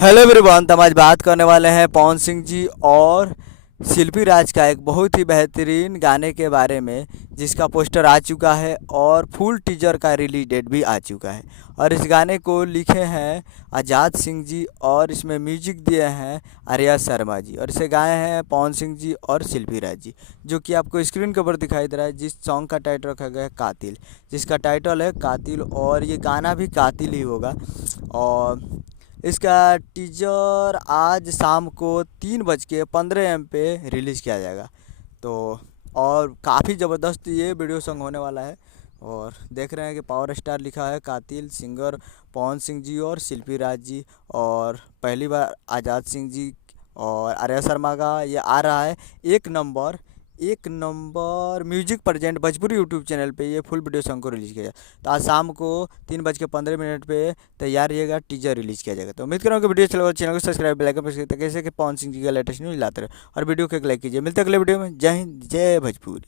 Hello everyone, तो हम आज बात करने वाले हैं पवन सिंह जी और शिल्पी राज का एक बहुत ही बेहतरीन गाने के बारे में, जिसका पोस्टर आ चुका है और फुल टीजर का रिलीज डेट भी आ चुका है। और इस गाने को लिखे हैं आज़ाद सिंह जी और इसमें म्यूजिक दिए हैं आर्या शर्मा जी, और इसे गाए हैं पवन सिंह जी और शिल्पी राज जी, जो कि आपको स्क्रीन के ऊपर दिखाई दे रहा है। जिस सॉन्ग का टाइटल रखा गया है कातिल, जिसका टाइटल है कातिल, और ये गाना भी कातिल ही होगा। और इसका टीजर आज शाम को 3:15 AM पे रिलीज़ किया जाएगा। तो और काफ़ी ज़बरदस्त ये वीडियो सॉन्ग होने वाला है। और देख रहे हैं कि पावर स्टार लिखा है कातिल, सिंगर पवन सिंह जी और शिल्पी राज जी, और पहली बार आज़ाद सिंह जी और आर्या शर्मा का ये आ रहा है। एक number music present Bhojpuri YouTube channel पे ये फुल वीडियो सॉन्ग को रिलीज़ किया जाएगा। तो आज शाम को 3:15 पे तैयार रहिएगा, टीजर रिलीज़ किया जाएगा। तो उम्मीद करूँगा कि वीडियो चला हो, चैनल को सब्सक्राइब, बेल आइकन प्रेस करके कैसे कि पवन सिंह जी का लेटेस्ट न्यूज़ लाते रहे, और वीडियो को एक लाइक कीजिए। मिलते हैं अगले वीडियो में। जय हिंद, जय भोजपुरी।